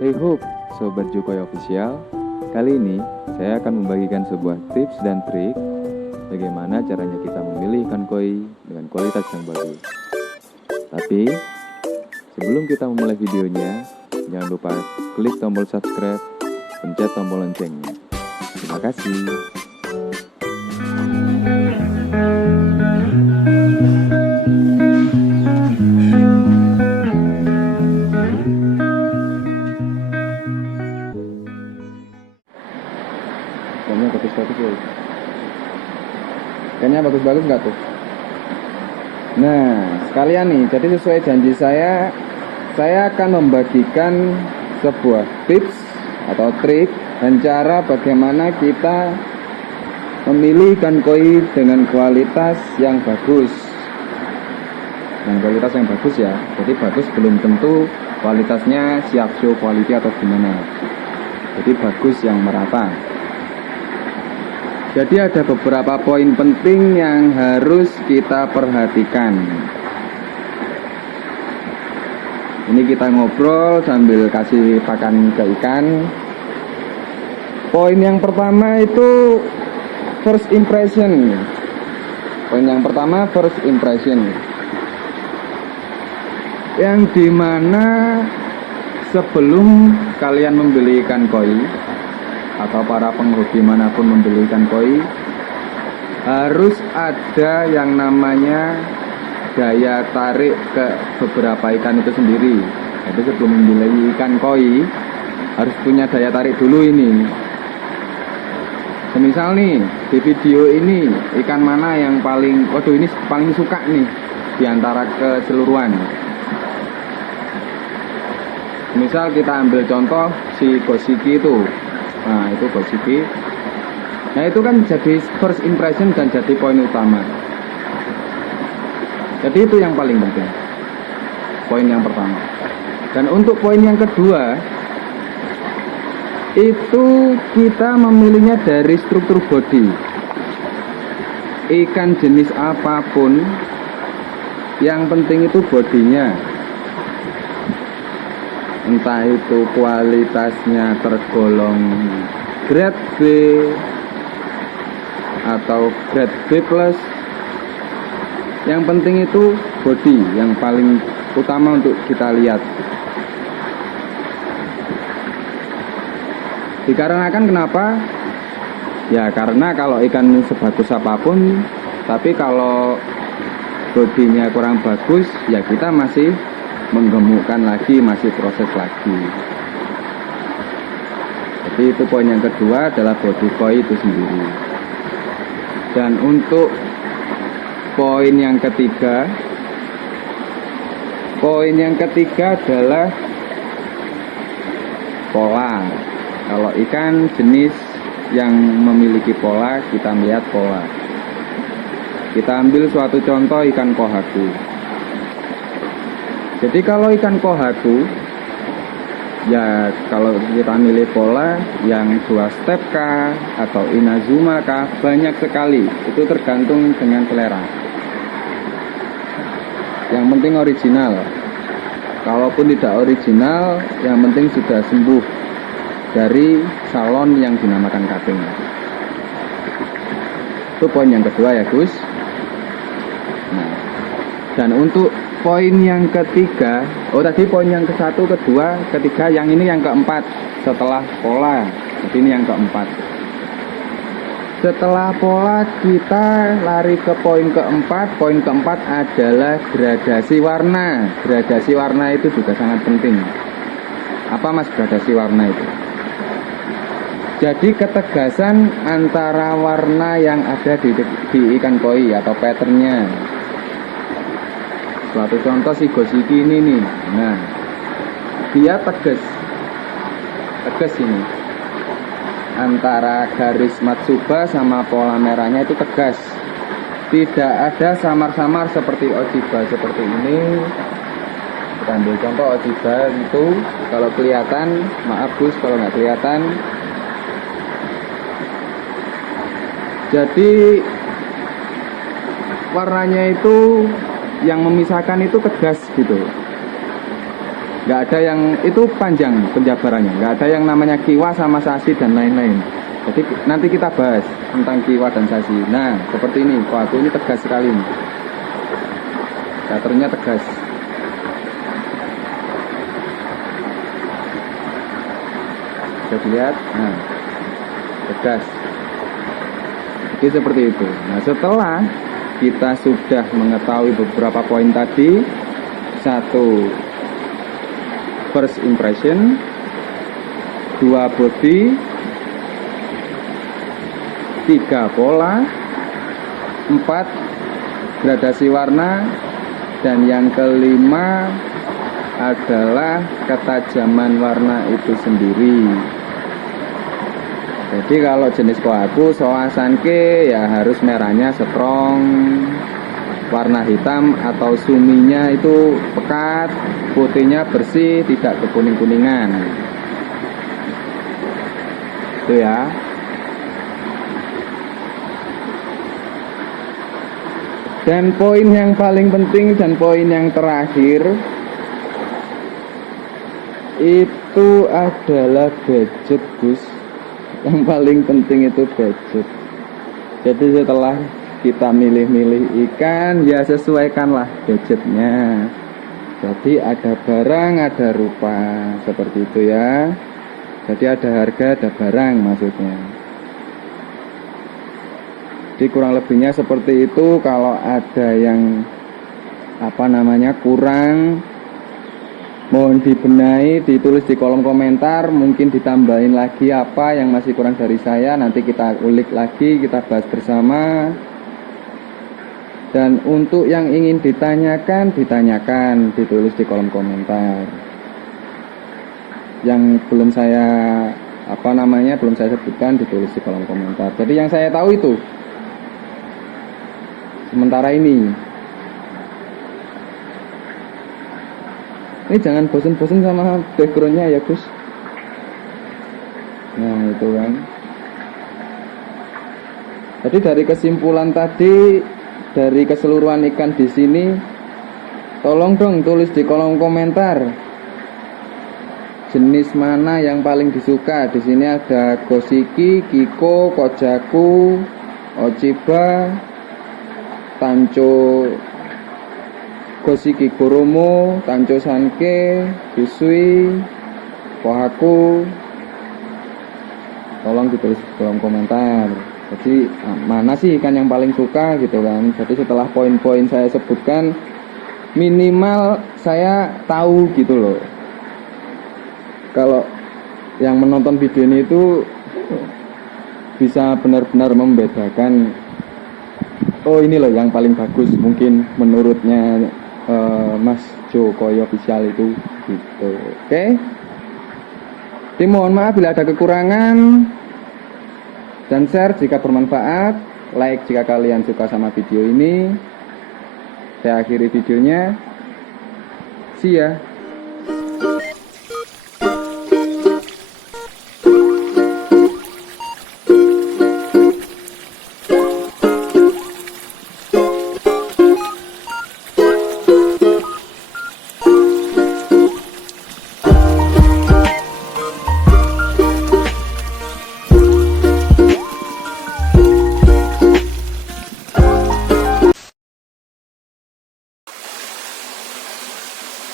Hey hope, Sobat Jokoy Official. Kali ini saya akan membagikan sebuah tips dan trik bagaimana caranya kita memilih ikan koi dengan kualitas yang bagus. Tapi sebelum kita memulai videonya, jangan lupa klik tombol subscribe, pencet tombol loncengnya. Terima kasih. Ikannya bagus-bagus ya. Ikannya bagus-bagus nggak tuh? Nah, sekalian nih, jadi sesuai janji saya akan membagikan sebuah tips atau trik dan cara bagaimana kita memilih ikan koi dengan kualitas yang bagus. Dan kualitas yang bagus ya, jadi bagus belum tentu kualitasnya siap show quality atau gimana. Jadi bagus yang merata. Jadi ada beberapa poin penting yang harus kita perhatikan. Ini kita ngobrol sambil kasih pakan ke ikan. Poin yang pertama itu first impression. Poin yang pertama first impression. Yang dimana sebelum kalian membeli ikan koi atau para penghobi manapun membeli ikan koi, harus ada yang namanya daya tarik ke beberapa ikan itu sendiri. Jadi sebelum membeli ikan koi harus punya daya tarik dulu ini. Semisal nih di video ini ikan mana yang paling, waduh ini paling suka nih diantara keseluruhan. Misal kita ambil contoh si Goshiki itu. Nah itu Goshiki. Nah itu kan jadi first impression dan jadi poin utama. Jadi itu yang paling penting. Poin yang pertama. Dan untuk poin yang kedua, itu kita memilihnya dari struktur body. Ikan jenis apapun, yang penting itu bodinya. Entah itu kualitasnya tergolong grade B atau grade B+, yang penting itu body yang paling utama untuk kita lihat. Dikarenakan kenapa? Ya karena kalau ikan sebagus apapun, tapi kalau bodinya kurang bagus, ya kita masih menggemukkan lagi, masih proses lagi. Jadi itu poin yang kedua adalah body koi itu sendiri. Dan untuk poin yang ketiga adalah pola. Kalau ikan jenis yang memiliki pola, kita melihat pola. Kita ambil suatu contoh ikan kohaku. Jadi kalau ikan kohaku, ya kalau kita milih pola yang 2 step kah atau inazuma kah, banyak sekali. Itu tergantung dengan selera. Yang penting original. Kalaupun tidak original, yang penting sudah sembuh dari salon yang dinamakan cutting. Itu poin yang kedua ya Gus. Nah, dan untuk poin yang ketiga, tadi poin yang ke-1, kedua, ketiga, yang ini yang keempat setelah pola. Jadi ini yang keempat. Setelah pola kita lari ke poin keempat. Poin keempat adalah gradasi warna. Gradasi warna itu juga sangat penting. Apa mas gradasi warna itu? Jadi ketegasan antara warna yang ada di ikan koi atau patternnya. Suatu contoh si Goshiki ini nih. Nah, dia tegas ini. Antara garis Matsuba sama pola merahnya itu tegas. Tidak ada samar-samar seperti Ojiba seperti ini. Kita ambil contoh Ojiba itu, kalau kelihatan, maaf Gus kalau nggak kelihatan. Jadi warnanya itu yang memisahkan itu tegas gitu. Nggak ada yang itu panjang penjabarannya, nggak ada yang namanya kiwa sama sasi dan lain-lain. Jadi nanti kita bahas tentang kiwa dan sasi. Nah, seperti ini. Wah, aku ini tegas sekali nih. Teaternya tegas. Bisa dilihat, nah, tegas. Jadi seperti itu. Nah, setelah kita sudah mengetahui beberapa poin tadi, satu, first impression, dua, body, tiga, pola, empat, gradasi warna, dan yang kelima adalah ketajaman warna itu sendiri. Jadi kalau jenis kohaku soasanke ya harus merahnya strong, warna hitam atau suminya itu pekat, putihnya bersih, tidak kekuning-kuningan. Itu ya. Dan poin yang paling penting dan poin yang terakhir itu adalah budget, Gus. Yang paling penting itu budget. Jadi setelah kita milih-milih ikan, ya sesuaikanlah budgetnya. Jadi ada barang, ada rupa, seperti itu ya. Jadi ada harga, ada barang maksudnya. Jadi kurang lebihnya seperti itu. Kalau ada yang kurang, mohon dibenahi, ditulis di kolom komentar, mungkin ditambahin lagi apa yang masih kurang dari saya, nanti kita ulik lagi, kita bahas bersama. Dan untuk yang ingin ditanyakan, ditulis di kolom komentar. Yang belum saya belum saya sebutkan, ditulis di kolom komentar. Jadi yang saya tahu itu sementara ini. Ini jangan bosan-bosan sama backgroundnya ya, Gus. Nah, itu kan. Jadi dari kesimpulan tadi, dari keseluruhan ikan di sini, tolong dong tulis di kolom komentar jenis mana yang paling disuka. Di sini ada Goshiki, Kiko, Kojaku, Ochiba, Tancho, Goshiki Goromo, Tancho Sanke, Usui, Kohaku. Tolong ditulis di kolom komentar. Jadi mana sih ikan yang paling suka gitu kan. Jadi setelah poin-poin saya sebutkan, minimal saya tahu gitu loh. Kalau yang menonton video ini itu bisa benar-benar membedakan, oh ini loh yang paling bagus mungkin menurutnya Mas Jokowi Official itu gitu. Oke. Jadi mohon maaf bila ada kekurangan, dan share jika bermanfaat, like jika kalian suka sama video ini. Saya akhiri videonya. See ya.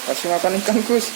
Kasih makan ikan, Gus.